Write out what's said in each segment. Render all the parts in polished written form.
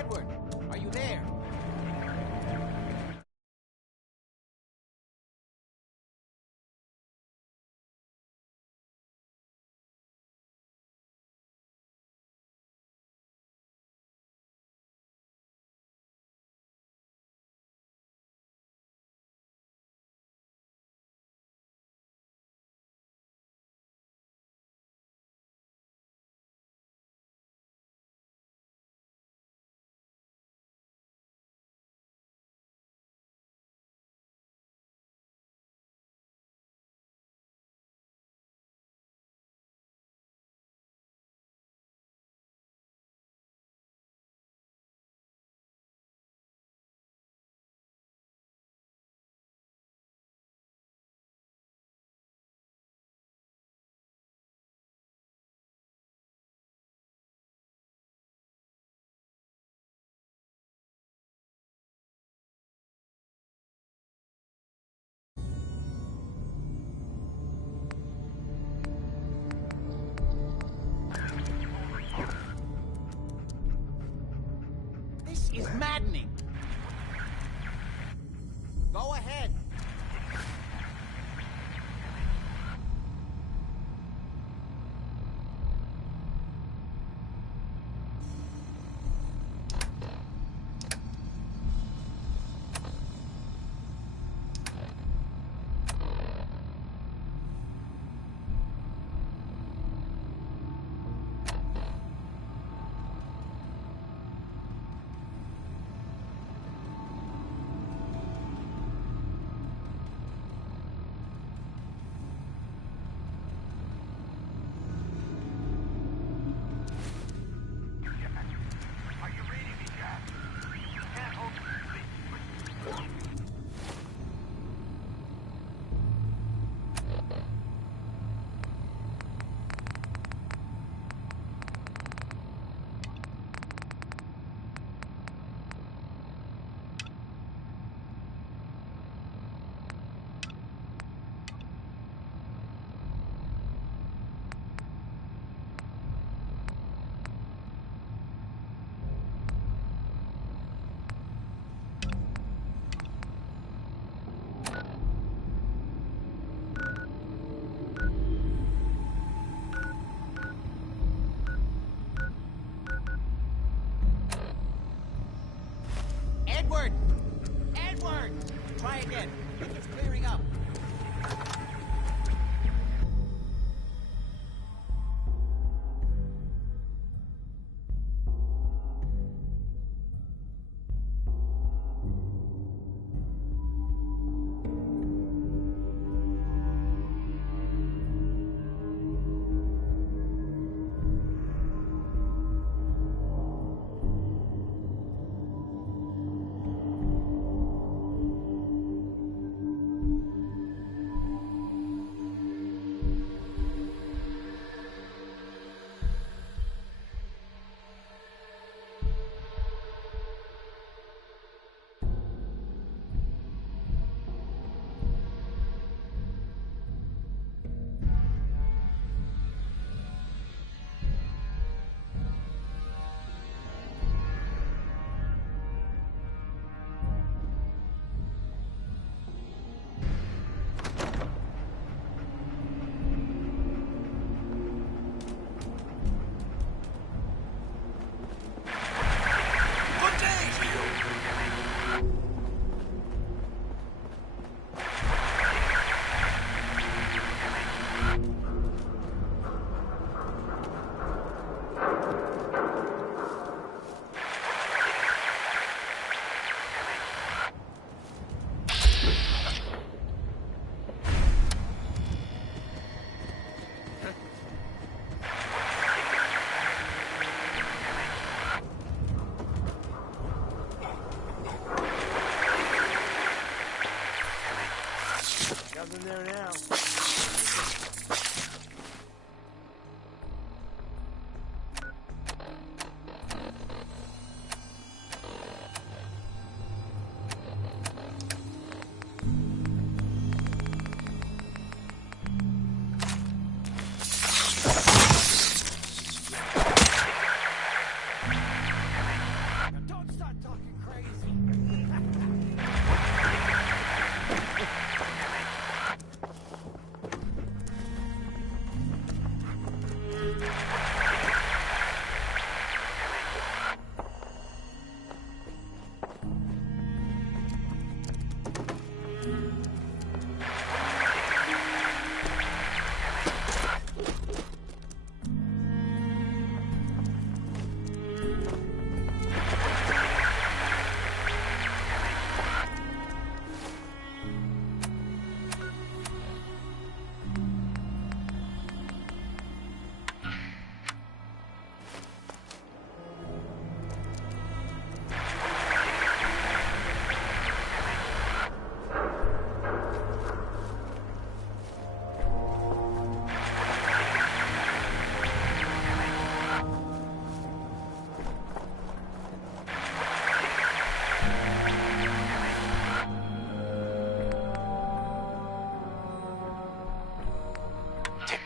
Edward, are you there? This is maddening. Go ahead. Edward! Edward! Try again. Think it's clearing up.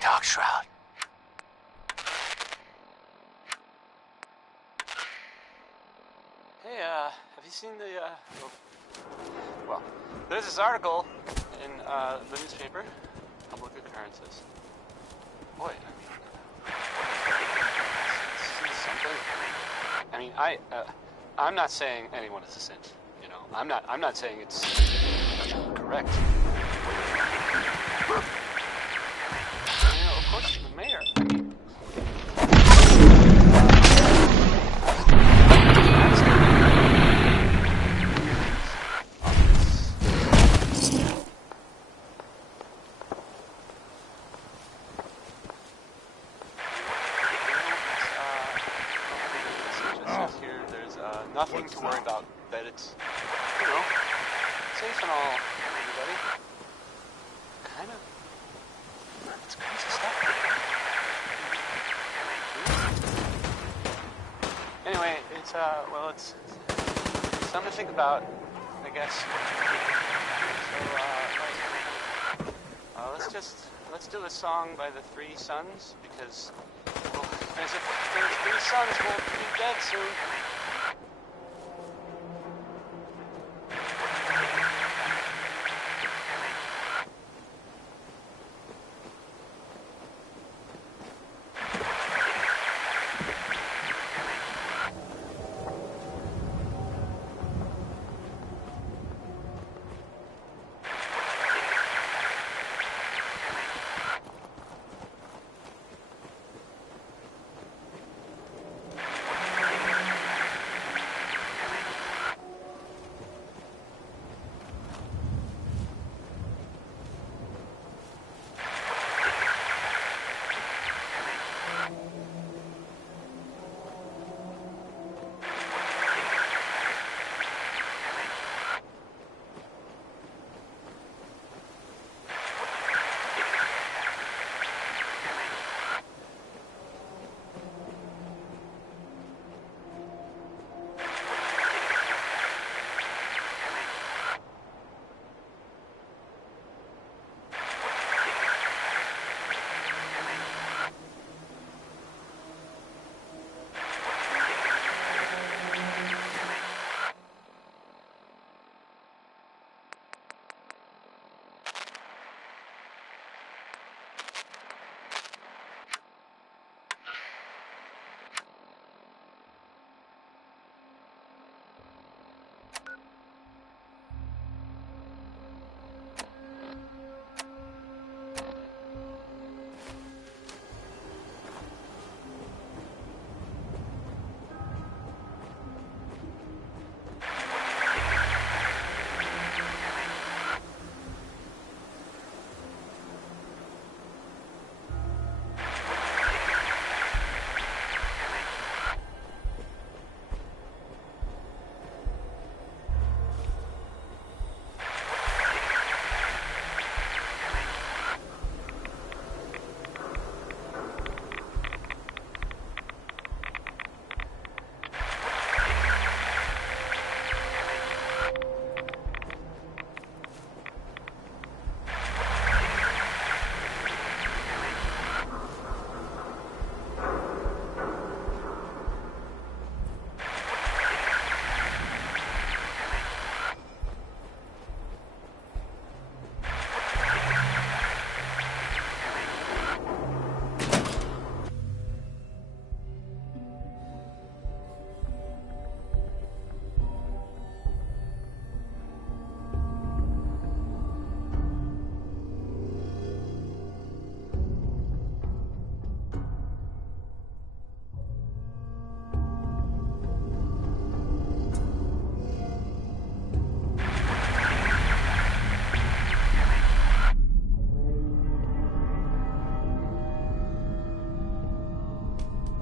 Dark Shroud. Hey, have you seen well, there's this article in the newspaper, Public Occurrences. Boy, it's something. I mean, I'm not saying anyone is a saint, you know. I'm not saying it's correct. You know, of course, the mayor. Nothing to worry about, that it's, you know, safe and all, everybody. Kind of. It's crazy stuff. Anyway, it's, well, it's something to think about, I guess. So, let's do a song by the Three Sons, because, well, there's three sons will be dead soon.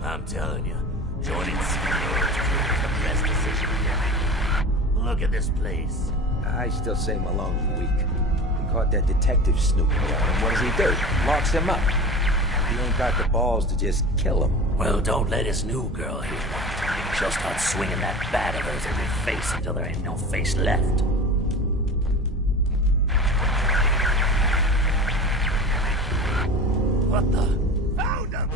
I'm telling you, joining Seattle was the best decision yet. Look at this place. I still say Malone's weak. He caught that detective snooping around, and what does he do? Locks him up. He ain't got the balls to just kill him. Well, don't let his new girl hear that. She'll start swinging that bat of hers at your face until there ain't no face left. What the? Found him!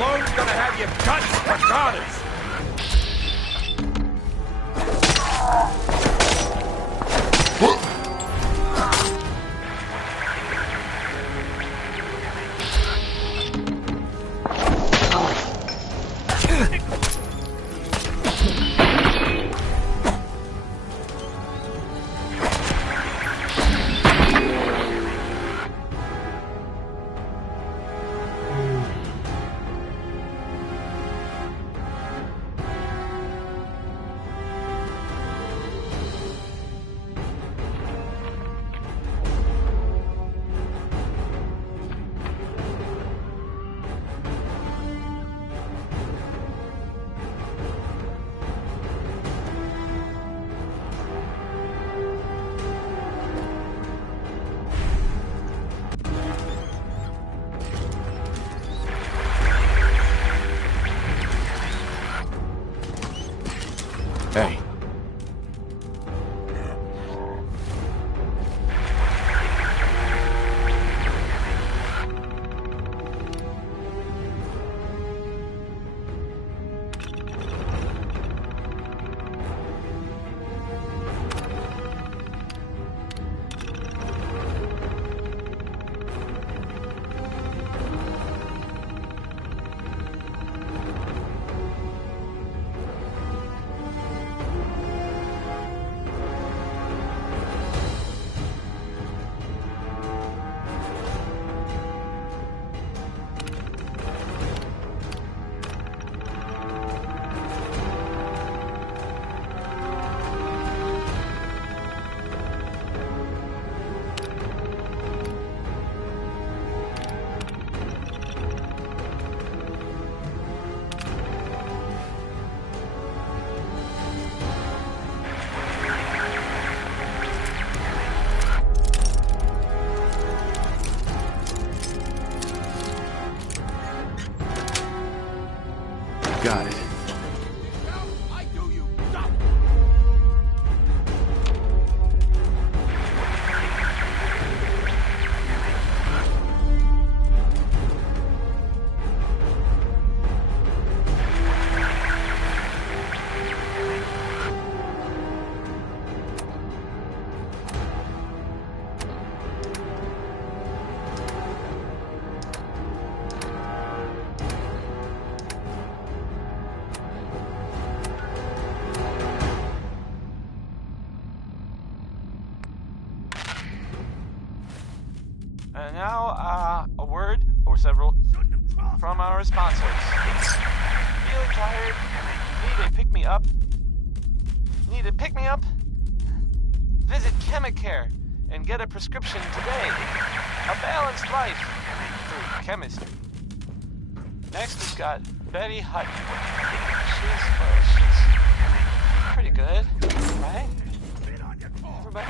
Malone's gonna have your guts regardless. Hey. Got it. I do you. Stop. And now, a word or several from our sponsors. Feeling tired? Need a pick-me-up? Need a pick-me-up? Visit Chemicare and get a prescription today. A balanced life through chemistry. Next, we've got Betty Hutton. She's pretty good, right? Everybody?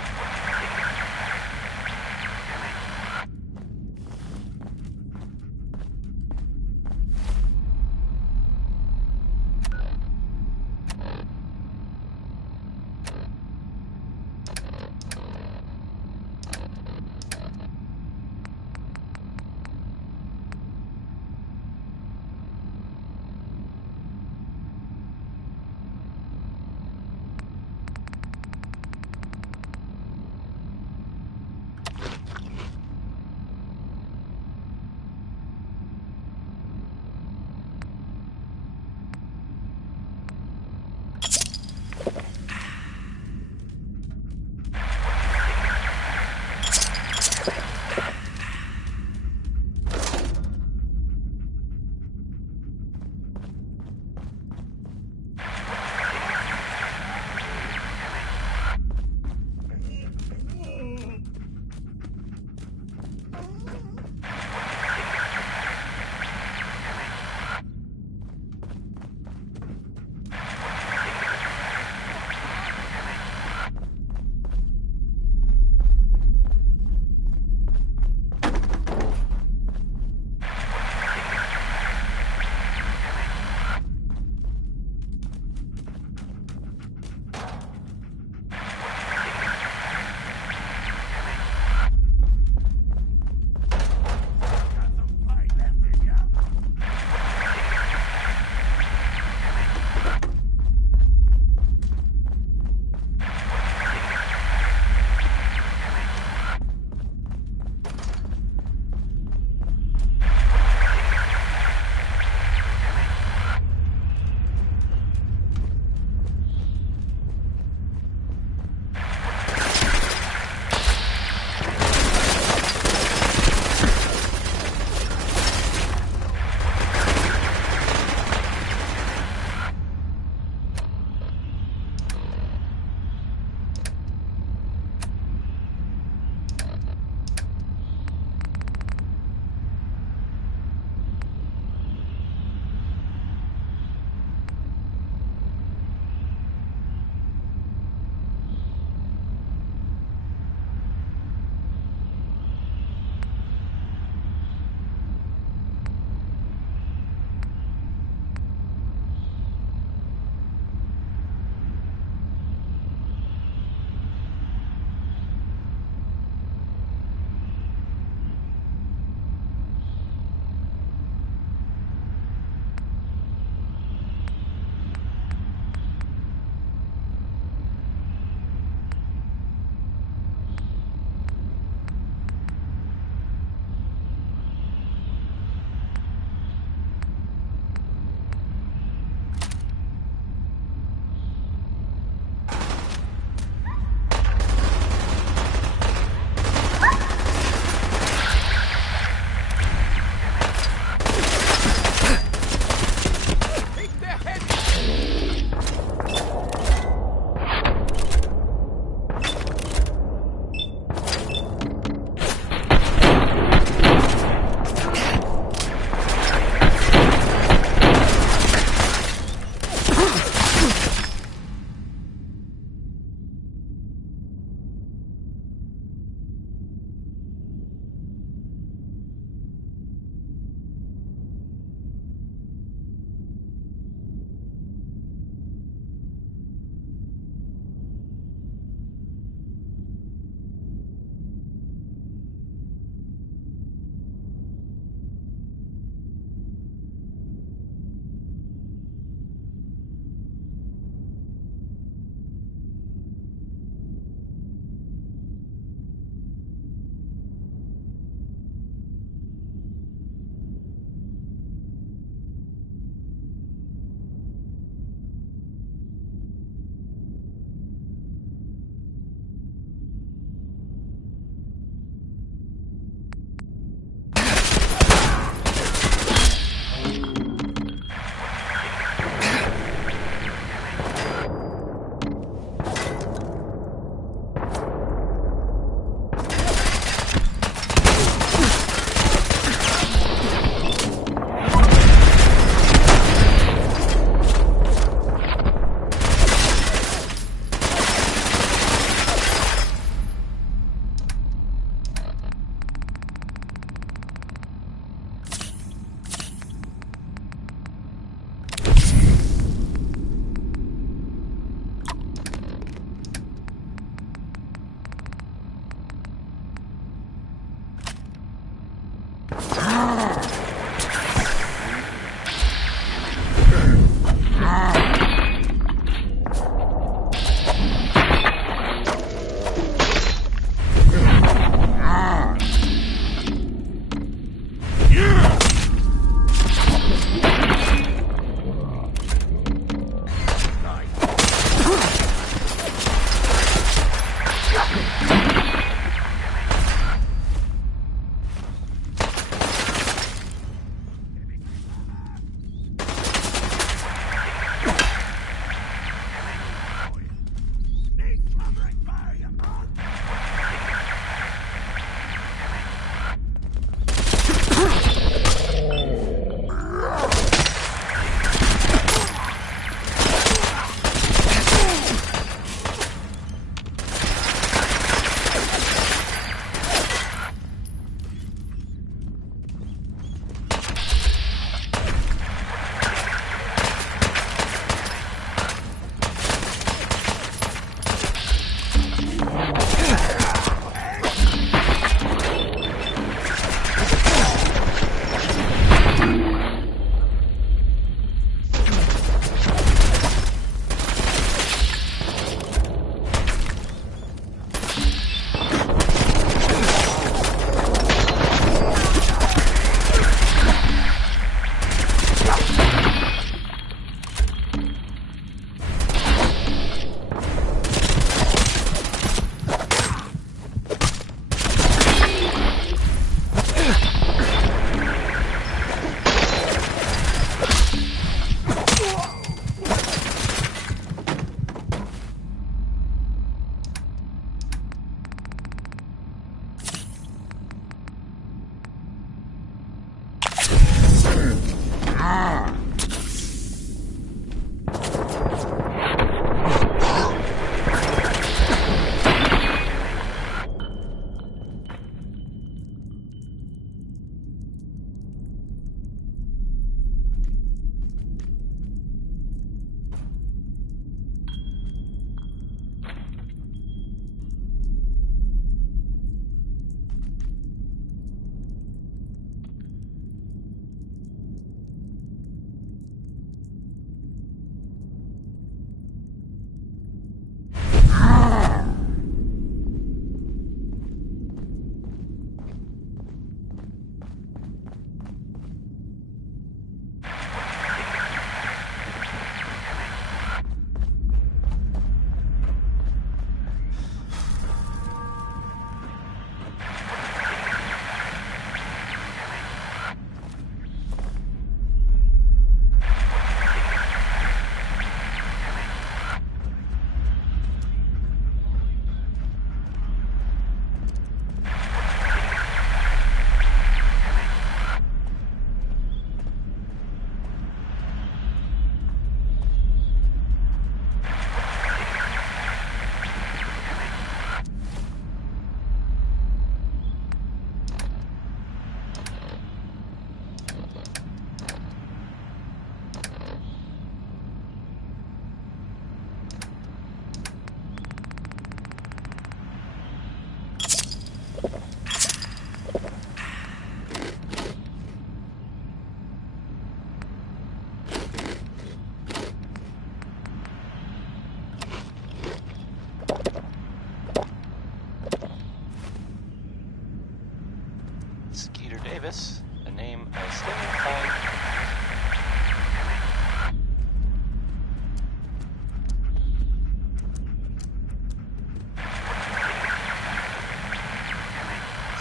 this, a name I still find.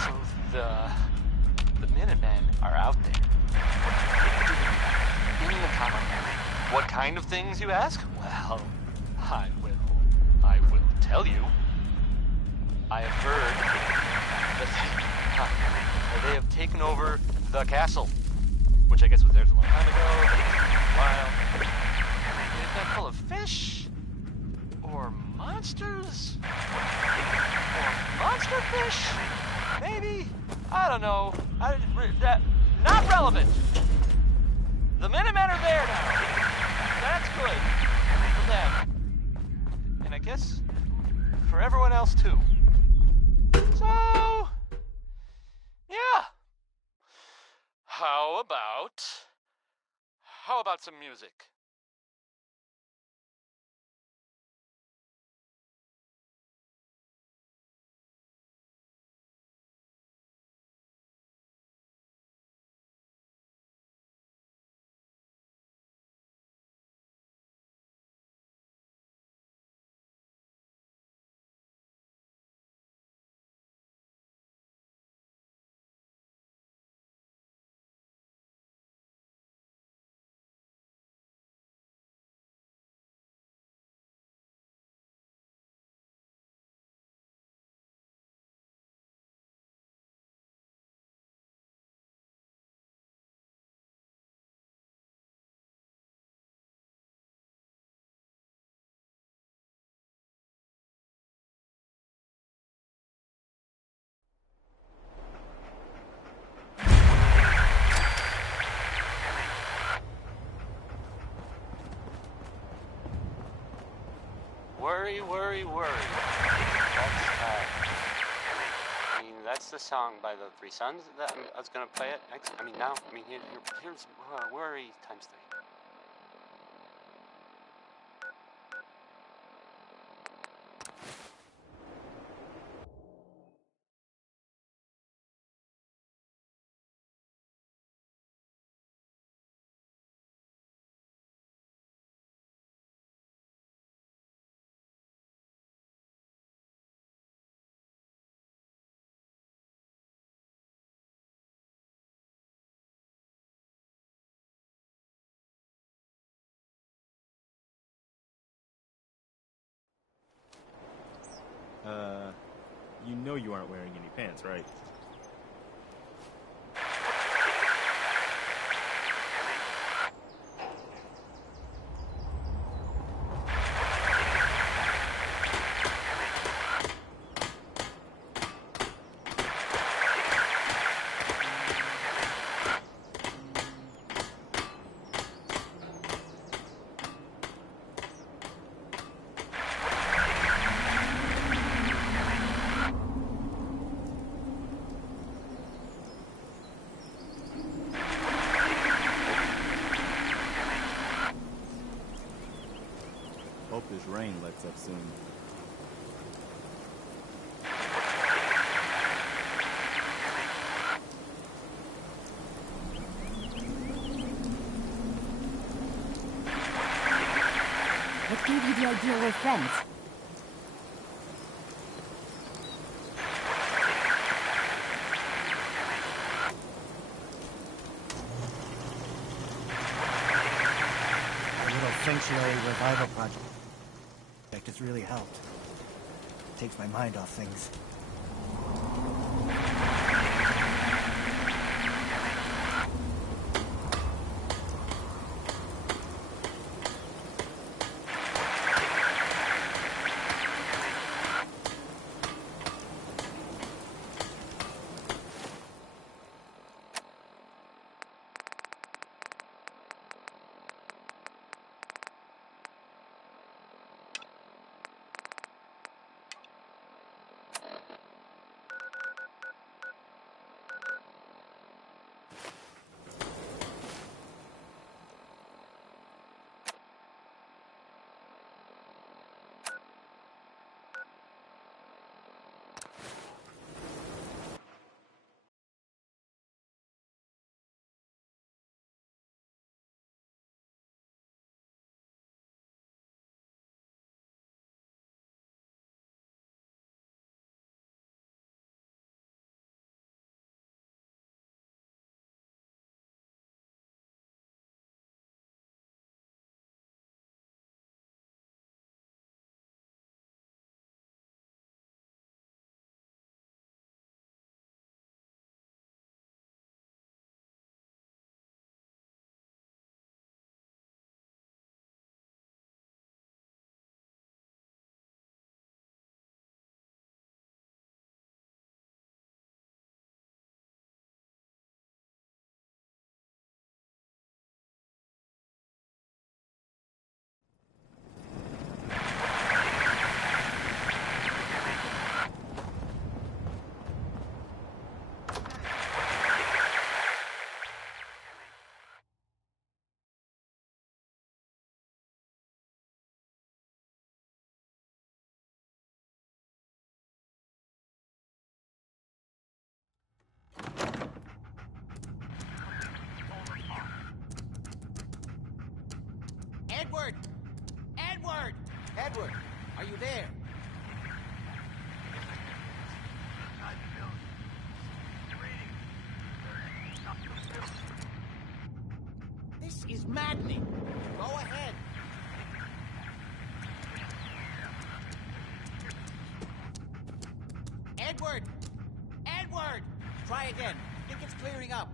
So the Minutemen are out there. In the Commonwealth. What kind of things, you ask? Well, I will tell you. I have heard that they have taken over the castle, which I guess was theirs a long time ago, but a while. Is that full of fish? Or monsters? Or monster fish? Maybe? I don't know. Not relevant. The Minutemen are there now. That's good. For them. And I guess for everyone else too. So, yeah. How about some music? Worry. That's the song by the Three Sons. I was gonna play it next. Here's Worry times 3. You know you aren't wearing any pants, right? Hope this rain lets up soon. What gave you the idea we're friends? Our little sanctuary revival project has really helped. Takes my mind off things. Edward! Edward! Edward, are you there? This is maddening. Go ahead. Edward! Edward! Try again. I think it's clearing up.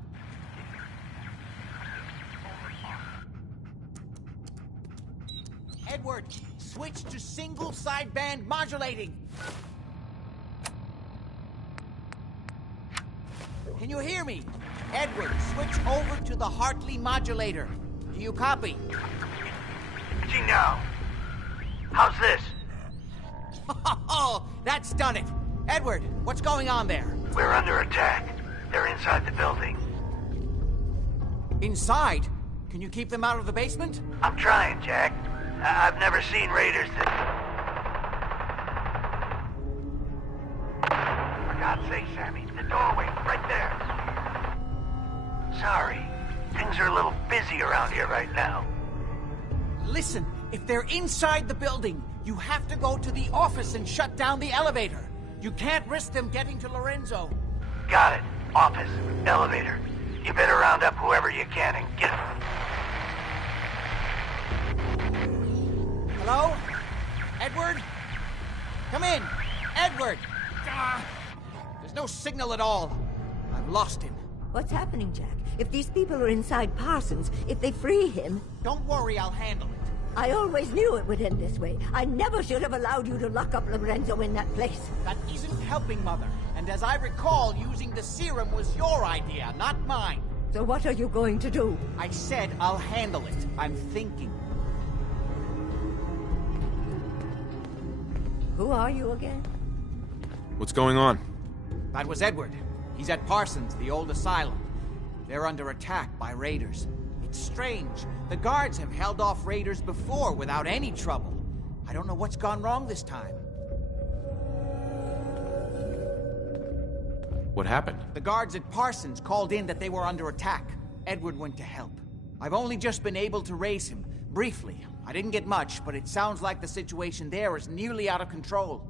Edward, switch to single sideband modulating. Can you hear me? Edward, switch over to the Hartley modulator. Do you copy? Switching now. How's this? Oh, that's done it. Edward, what's going on there? We're under attack. They're inside the building. Inside? Can you keep them out of the basement? I'm trying, Jack. I've never seen raiders that... For God's sake, Sammy, the doorway, right there. Sorry. Things are a little busy around here right now. Listen, if they're inside the building, you have to go to the office and shut down the elevator. You can't risk them getting to Lorenzo. Got it. Office. Elevator. You better round up whoever you can and get... Hello? Edward? Come in. Edward! There's no signal at all. I've lost him. What's happening, Jack? If these people are inside Parsons, if they free him... Don't worry, I'll handle it. I always knew it would end this way. I never should have allowed you to lock up Lorenzo in that place. That isn't helping, Mother. And as I recall, using the serum was your idea, not mine. So what are you going to do? I said I'll handle it. I'm thinking. Who are you again? What's going on? That was Edward. He's at Parsons, the old asylum. They're under attack by raiders. It's strange. The guards have held off raiders before without any trouble. I don't know what's gone wrong this time. What happened? The guards at Parsons called in that they were under attack. Edward went to help. I've only just been able to raise him, briefly. I didn't get much, but it sounds like the situation there is nearly out of control.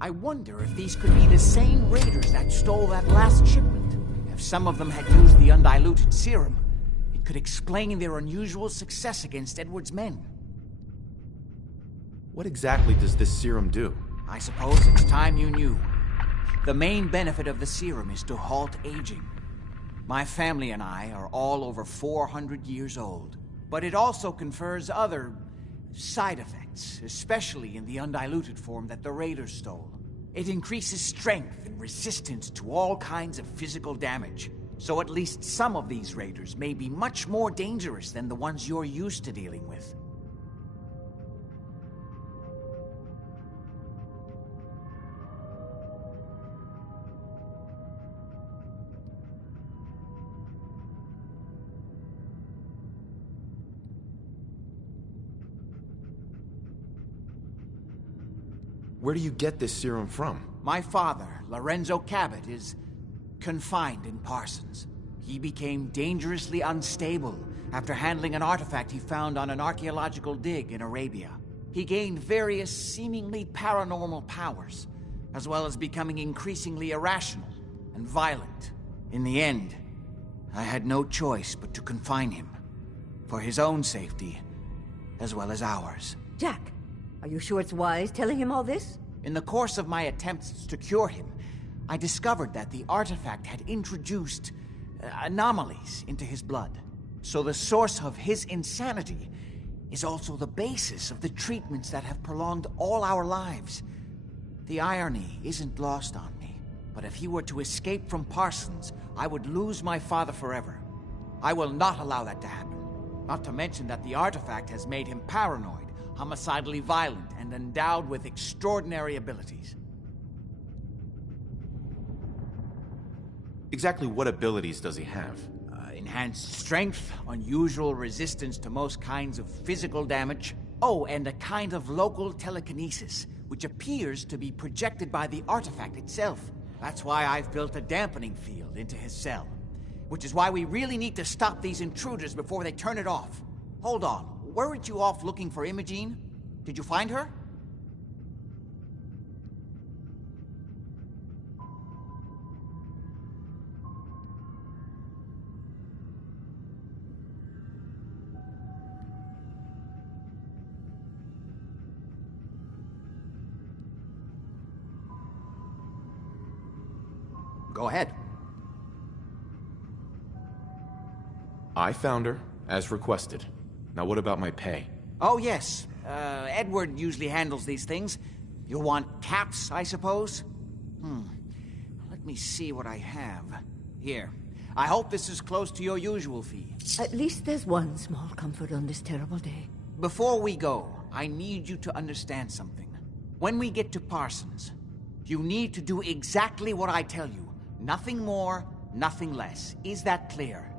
I wonder if these could be the same raiders that stole that last shipment. If some of them had used the undiluted serum, it could explain their unusual success against Edward's men. What exactly does this serum do? I suppose it's time you knew. The main benefit of the serum is to halt aging. My family and I are all over 400 years old. But it also confers other side effects, especially in the undiluted form that the raiders stole. It increases strength and resistance to all kinds of physical damage. So at least some of these raiders may be much more dangerous than the ones you're used to dealing with. Where do you get this serum from? My father, Lorenzo Cabot, is confined in Parsons. He became dangerously unstable after handling an artifact he found on an archaeological dig in Arabia. He gained various seemingly paranormal powers, as well as becoming increasingly irrational and violent. In the end, I had no choice but to confine him, for his own safety, as well as ours. Jack, are you sure it's wise telling him all this? In the course of my attempts to cure him, I discovered that the artifact had introduced anomalies into his blood. So the source of his insanity is also the basis of the treatments that have prolonged all our lives. The irony isn't lost on me, but if he were to escape from Parsons, I would lose my father forever. I will not allow that to happen. Not to mention that the artifact has made him paranoid, homicidally violent, and endowed with extraordinary abilities. Exactly what abilities does he have? Enhanced strength, unusual resistance to most kinds of physical damage. Oh, and a kind of local telekinesis, which appears to be projected by the artifact itself. That's why I've built a dampening field into his cell. Which is why we really need to stop these intruders before they turn it off. Hold on. weren't you off looking for Imogene? Did you find her? Go ahead. I found her, as requested. Now what about my pay? Oh, yes. Edward usually handles these things. You'll want caps, I suppose? Let me see what I have. Here. I hope this is close to your usual fee. At least there's one small comfort on this terrible day. Before we go, I need you to understand something. When we get to Parsons, you need to do exactly what I tell you. Nothing more, nothing less. Is that clear?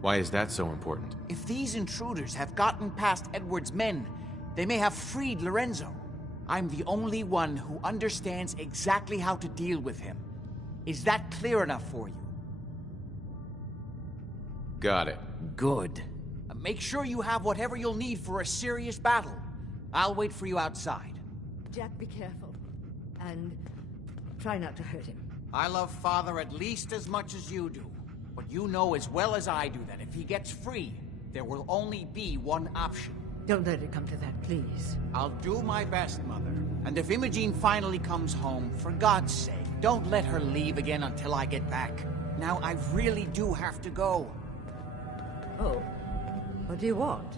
Why is that so important? If these intruders have gotten past Edward's men, they may have freed Lorenzo. I'm the only one who understands exactly how to deal with him. Is that clear enough for you? Got it. Good. Make sure you have whatever you'll need for a serious battle. I'll wait for you outside. Jack, be careful. And try not to hurt him. I love Father at least as much as you do. But you know as well as I do that if he gets free, there will only be one option. Don't let it come to that, please. I'll do my best, Mother. And if Imogene finally comes home, for God's sake, don't let her leave again until I get back. Now, I really do have to go. Oh. What do you want?